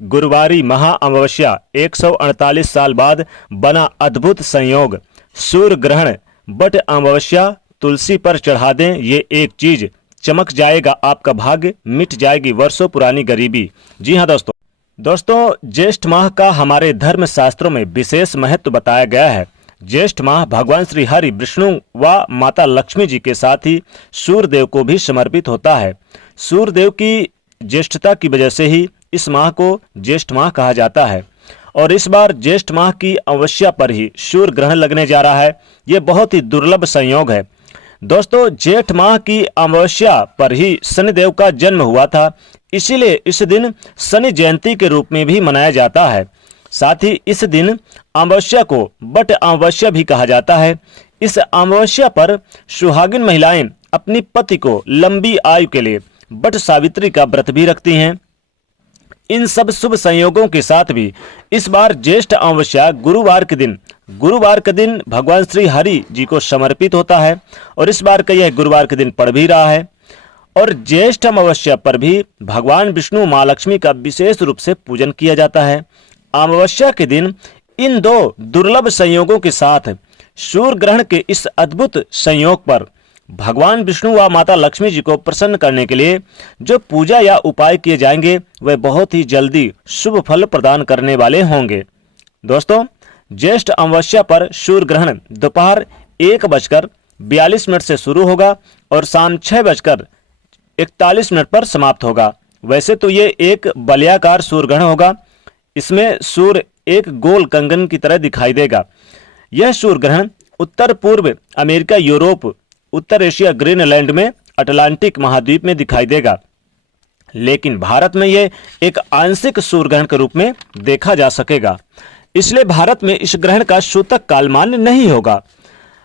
गुरुवारी महा अमावस्या 148 साल बाद बना अद्भुत संयोग। सूर्य ग्रहण बट अमावस्या तुलसी पर चढ़ा दें, ये एक चीज, चमक जाएगा आपका भाग्य, मिट जाएगी वर्षों पुरानी गरीबी। जी हाँ दोस्तों, ज्येष्ठ माह का हमारे धर्म शास्त्रों में विशेष महत्व बताया गया है। ज्येष्ठ माह भगवान श्री हरि, विष्णु व माता लक्ष्मी जी के साथ ही सूर्य देव को भी समर्पित होता है। सूर्य देव की ज्येष्ठता की वजह से ही इस माह को ज्येष्ठ माह कहा जाता है। और इस बार ज्येष्ठ माह की अमावस्या पर ही सूर्य ग्रहण लगने जा रहा है। ये बहुत ही दुर्लभ संयोग है। दोस्तों, जेठ माह की अमावस्या पर ही शनिदेव का जन्म हुआ था, इसीलिए इस दिन शनि जयंती के रूप में भी मनाया जाता है। साथ ही इस दिन अमावस्या को बट अमावस्या भी कहा जाता है। इस अमावस्या पर सुहागिन महिलाएं अपनी पति को लंबी आयु के लिए बट सावित्री का व्रत भी रखती हैं। इन सब शुभ संयोगों के साथ भी इस बार ज्येष्ठ अमावस्या गुरुवार के दिन भगवान श्री हरि जी को समर्पित होता है और इस बार का यह गुरुवार के दिन पड़ भी रहा है। और ज्येष्ठ अमावस्या पर भी भगवान विष्णु माँ लक्ष्मी का विशेष रूप से पूजन किया जाता है। अमावस्या के दिन इन दो दुर्लभ संयोगों के साथ सूर्य ग्रहण के इस अद्भुत संयोग पर भगवान विष्णु व माता लक्ष्मी जी को प्रसन्न करने के लिए जो पूजा या उपाय किए जाएंगे वह बहुत ही जल्दी शुभ फल प्रदान करने वाले होंगे। दोस्तों, ज्येष्ठ अमावस्या पर सूर्य ग्रहण दोपहर 1:42 से शुरू होगा और शाम 6:41 पर समाप्त होगा। वैसे तो ये एक वलयाकार सूर्य ग्रहण होगा। इसमें सूर्य एक गोल कंगन की तरह दिखाई देगा। यह सूर्य ग्रहण उत्तर पूर्व अमेरिका, यूरोप, उत्तर एशिया, ग्रीनलैंड में अटलांटिक महाद्वीप में दिखाई देगा। लेकिन भारत में यह एक आंशिक सूर्य ग्रहण के रूप में देखा जा सकेगा। इसलिए भारत में इस ग्रहण का सूतक काल मान्य नहीं होगा,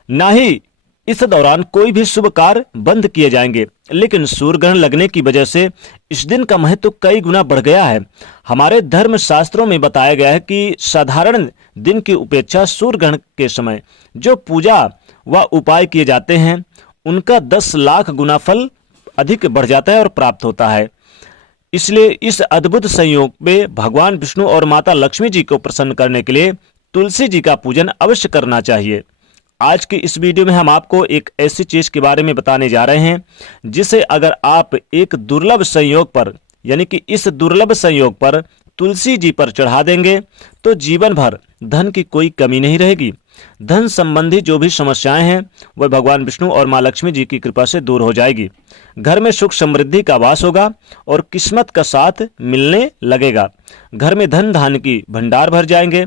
ना ही इस दौरान कोई भी शुभ कार्य बंद किए जाएंगे। लेकिन सूर्य ग्रहण लगने की वजह से इस दिन का महत्व कई गुना बढ़ गया है। हमारे धर्म शास्त्रों में बताया गया है कि साधारण दिन की उपेक्षा सूर्य ग्रहण के समय जो पूजा व उपाय किए जाते हैं उनका 10 लाख गुना फल अधिक बढ़ जाता है और प्राप्त होता है। इसलिए इस अद्भुत संयोग में भगवान विष्णु और माता लक्ष्मी जी को प्रसन्न करने के लिए तुलसी जी का पूजन अवश्य करना चाहिए। आज की इस वीडियो में हम आपको एक ऐसी चीज के बारे में बताने जा रहे हैं जिसे अगर आप एक दुर्लभ संयोग पर, यानी कि इस दुर्लभ संयोग पर तुलसी जी पर चढ़ा देंगे तो जीवन भर धन की कोई कमी नहीं रहेगी। धन संबंधी जो भी समस्याएं हैं वह भगवान विष्णु और माँ लक्ष्मी जी की कृपा से दूर हो जाएगी। घर में सुख समृद्धि का वास होगा और किस्मत का साथ मिलने लगेगा। घर में धन धान्य की भंडार भर जाएंगे।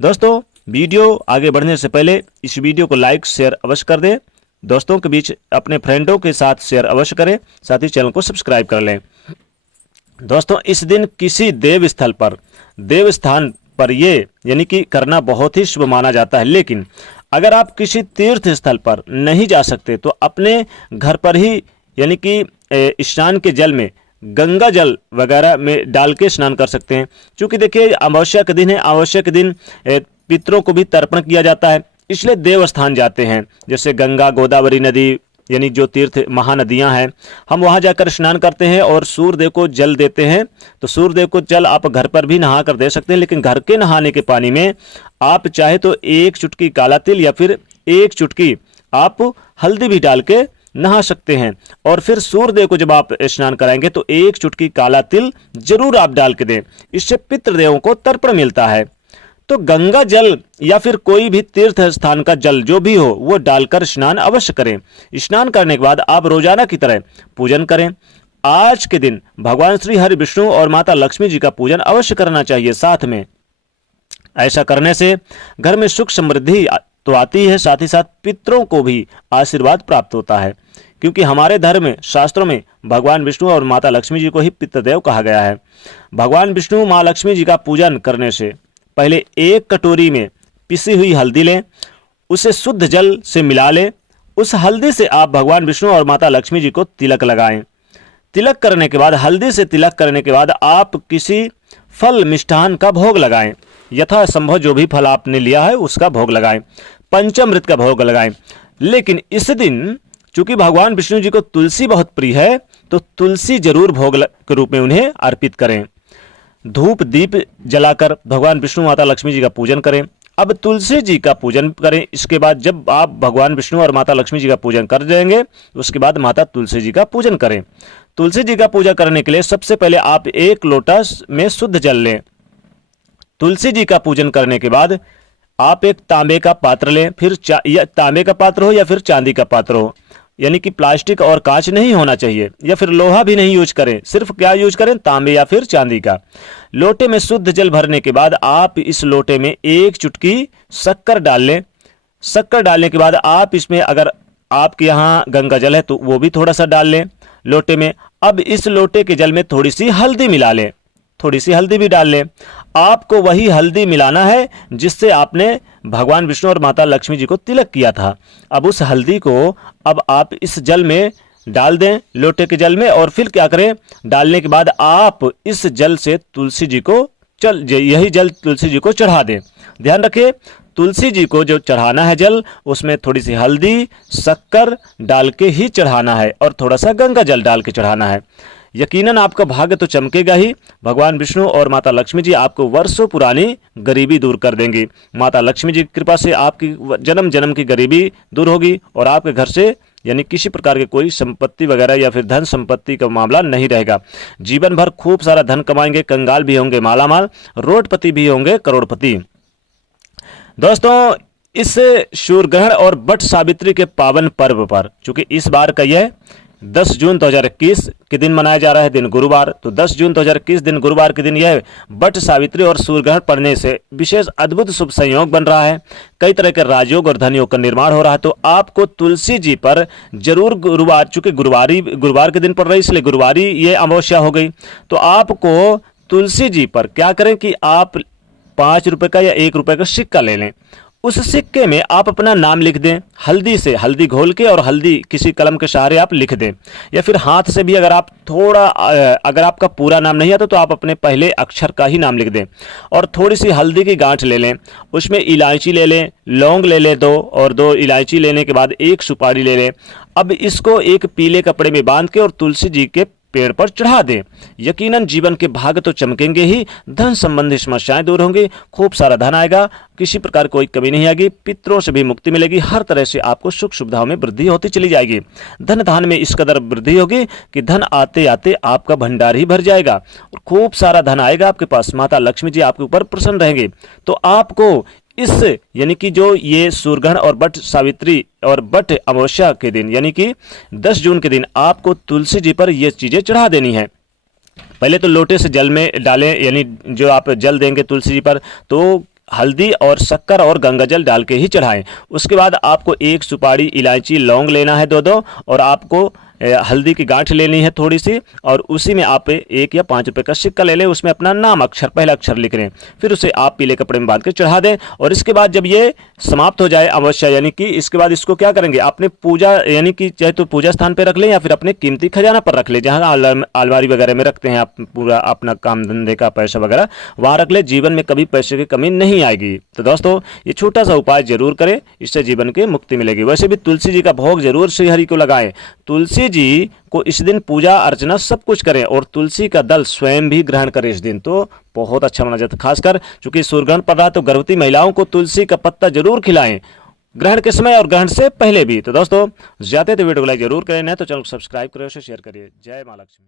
दोस्तों, वीडियो आगे बढ़ने से पहले इस वीडियो को लाइक शेयर अवश्य कर दें। दोस्तों के बीच अपने फ्रेंडों के साथ शेयर अवश्य करें। साथ ही चैनल को सब्सक्राइब कर लें। दोस्तों, इस दिन किसी देवस्थान पर ये यानी कि करना बहुत ही शुभ माना जाता है। लेकिन अगर आप किसी तीर्थ स्थल पर नहीं जा सकते तो अपने घर पर ही यानी कि स्नान के जल में गंगा जल वगैरह में डाल के स्नान कर सकते हैं। क्योंकि देखिए, अमावस्या के दिन है, अमावस्या के दिन पितरों को भी तर्पण किया जाता है, इसलिए देवस्थान जाते हैं। जैसे गंगा, गोदावरी नदी यानी जो तीर्थ महानदियां हैं, हम वहां जाकर स्नान करते हैं और सूर्यदेव को जल देते हैं। तो सूर्यदेव को जल आप घर पर भी नहा कर दे सकते हैं, लेकिन घर के नहाने के पानी में आप चाहे तो 1 चुटकी काला तिल या फिर 1 चुटकी आप हल्दी भी डाल के नहा सकते हैं। और फिर सूर्यदेव को जब आप स्नान कराएंगे तो 1 चुटकी काला तिल जरूर आप डाल के दें, इससे पितृदेवों को तर्पण मिलता है। तो गंगा जल या फिर कोई भी तीर्थ स्थान का जल जो भी हो वो डालकर स्नान अवश्य करें। स्नान करने के बाद आप रोजाना की तरह पूजन करें। आज के दिन भगवान श्री हरि, विष्णु और माता लक्ष्मी जी का पूजन अवश्य करना चाहिए। साथ में ऐसा करने से घर में सुख समृद्धि तो आती है, साथ ही साथ पितरों को भी आशीर्वाद प्राप्त होता है। क्योंकि हमारे धर्म शास्त्रों में भगवान विष्णु और माता लक्ष्मी जी को ही पितृदेव कहा गया है। भगवान विष्णु माँ लक्ष्मी जी का पूजन करने से पहले 1 कटोरी में पिसी हुई हल्दी लें, उसे शुद्ध जल से मिला लें। उस हल्दी से आप भगवान विष्णु और माता लक्ष्मी जी को तिलक लगाएं। तिलक करने के बाद, हल्दी से तिलक करने के बाद आप किसी फल मिष्ठान का भोग लगाएं। यथासंभव जो भी फल आपने लिया है उसका भोग लगाएं, पंचामृत का भोग लगाएं। लेकिन इस दिन चूंकि भगवान विष्णु जी को तुलसी बहुत प्रिय है तो तुलसी जरूर भोग के रूप में उन्हें अर्पित करें। धूप दीप जलाकर भगवान विष्णु माता लक्ष्मी जी का पूजन करें। अब तुलसी जी का पूजन करें। इसके बाद जब आप भगवान विष्णु और माता लक्ष्मी जी का पूजन कर देंगे, उसके बाद माता तुलसी जी का पूजन करें। तुलसी जी का पूजा करने के लिए सबसे पहले आप एक लोटा में शुद्ध जल लें। तुलसी जी का पूजन करने के बाद आप एक तांबे का पात्र लें, फिर या तांबे का पात्र हो या फिर चांदी का पात्र हो, यानी कि प्लास्टिक और कांच नहीं होना चाहिए, या फिर लोहा भी नहीं यूज करें, सिर्फ क्या यूज करें, तांबे या फिर चांदी का। लोटे में शुद्ध जल भरने के बाद आप इस लोटे में एक चुटकी शक्कर डाल लें। शक्कर डालने के बाद आप इसमें, अगर आपके यहाँ गंगा जल है तो वो भी थोड़ा सा डाल लें लोटे में। अब इस लोटे के जल में थोड़ी सी हल्दी मिला लें, थोड़ी सी हल्दी भी डाल लें। आपको वही हल्दी मिलाना है जिससे आपने भगवान विष्णु और माता लक्ष्मी जी को तिलक किया था। अब उस हल्दी को अब आप इस जल में डाल दें, लोटे के जल में, और फिर क्या करें, डालने के बाद आप इस जल से तुलसी जी को यही जल तुलसी जी को चढ़ा दें। ध्यान रखिए, तुलसी जी को जो चढ़ाना है जल, उसमें थोड़ी सी हल्दी शक्कर डाल के ही चढ़ाना है और थोड़ा सा गंगा जल डाल के चढ़ाना है। यकीनन आपका भाग्य तो चमकेगा ही। भगवान विष्णु और माता लक्ष्मी जी आपको वर्षों पुरानी गरीबी दूर कर देंगी। माता लक्ष्मी जी की कृपा से आपकी जन्म जन्म की गरीबी दूर होगी और आपके घर से यानी किसी प्रकार के कोई संपत्ति वगैरह या फिर धन संपत्ति का मामला नहीं रहेगा। जीवन भर खूब सारा धन कमाएंगे, कंगाल भी होंगे मालामाल, रोडपति भी होंगे करोड़पति। दोस्तों, इस सूर्य ग्रहण और वट सावित्री के पावन पर्व पर, चूंकि इस बार का यह 10 जून 2021 के दिन मनाया जा रहा है, दिन गुरुवार, तो 10 जून 2021 दिन गुरुवार के दिन यह वट सावित्री और सूर्य ग्रहण पड़ने से विशेष अद्भुत शुभ संयोग बन रहा है। कई तरह के राजयोग और धनयोग का निर्माण हो रहा है। तो आपको तुलसी जी पर जरूर गुरुवार, चूंकि गुरुवार के दिन पड़ रही है इसलिए गुरुवारी ये अमावस्या हो गई, तो आपको तुलसी जी पर क्या करें कि आप 5 रुपए का या 1 रुपए का सिक्का ले लें। उस सिक्के में आप अपना नाम लिख दें, हल्दी से, हल्दी घोल के, और हल्दी किसी कलम के सहारे आप लिख दें, या फिर हाथ से भी अगर आप थोड़ा, अगर आपका पूरा नाम नहीं आता तो आप अपने पहले अक्षर का ही नाम लिख दें। और थोड़ी सी हल्दी की गांठ ले लें, उसमें इलायची ले लें, लौंग ले लें 2, और 2 इलायची लेने के बाद 1 सुपारी ले लें। अब इसको एक पीले कपड़े में बांध के और तुलसी जी के पेड़ पर चढ़ा दें। यकीनन जीवन के भाग्य तो चमकेंगे ही, धन संबंधी समस्याएं दूर होंगी, खूब सारा धन आएगा, किसी प्रकार कोई कमी नहीं आएगी, पितरों से भी मुक्ति मिलेगी, हर तरह से आपको सुख सुविधाओं में वृद्धि होती चली जाएगी। धन धान में इस कदर वृद्धि होगी कि धन आते आते आपका भंडार ही भर जाएगा और खूब सारा धन आएगा आपके पास। माता लक्ष्मी जी आपके ऊपर प्रसन्न रहेंगे। तो आपको इस यानी कि जो ये सूर्य ग्रहण और वट सावित्री और वट अमावस्या के दिन यानी कि 10 जून के दिन आपको तुलसी जी पर ये चीजें चढ़ा देनी है। पहले तो लोटे से जल में डालें, यानी जो आप जल देंगे तुलसी जी पर तो हल्दी और शक्कर और गंगा जल डाल के ही चढ़ाएं। उसके बाद आपको 1 सुपारी इलायची लौंग लेना है 2-2, और आपको हल्दी की गांठ लेनी है थोड़ी सी, और उसी में आप 1 या 5 रुपए का सिक्का ले लें, उसमें अपना नाम अक्षर, पहला अक्षर लिख लें, फिर उसे आप पीले कपड़े में बांध के चढ़ा दें। और इसके बाद जब ये समाप्त हो जाए अमावस्या, यानी कि इसके बाद इसको क्या करेंगे, अपने पूजा यानी कि चाहे तो पूजा स्थान पर रख लें या फिर अपने कीमती खजाना पर रख लें, जहाँ अलमारी वगैरह में रखते हैं आप पूरा अपना काम धंधे का पैसा वगैरह, वहाँ रख ले। जीवन में कभी पैसे की कमी नहीं आएगी। तो दोस्तों, ये छोटा सा उपाय जरूर करें, इससे जीवन की मुक्ति मिलेगी। वैसे भी तुलसी जी का भोग जरूर श्रीहरि को लगाएं। तुलसी जी को इस दिन पूजा अर्चना सब कुछ करें, और तुलसी का दल स्वयं भी ग्रहण करें इस दिन, तो बहुत अच्छा माना जाता है। खासकर चूंकि सूर्य ग्रहण पड़ रहा है तो गर्भवती महिलाओं को तुलसी का पत्ता जरूर खिलाएं, ग्रहण के समय और ग्रहण से पहले भी। तो दोस्तों, ज्यादा तो वीडियो को लाइक जरूर करें, नहीं तो चैनल को सब्सक्राइब करें, उसे शेयर करिए। जय मां लक्ष्मी।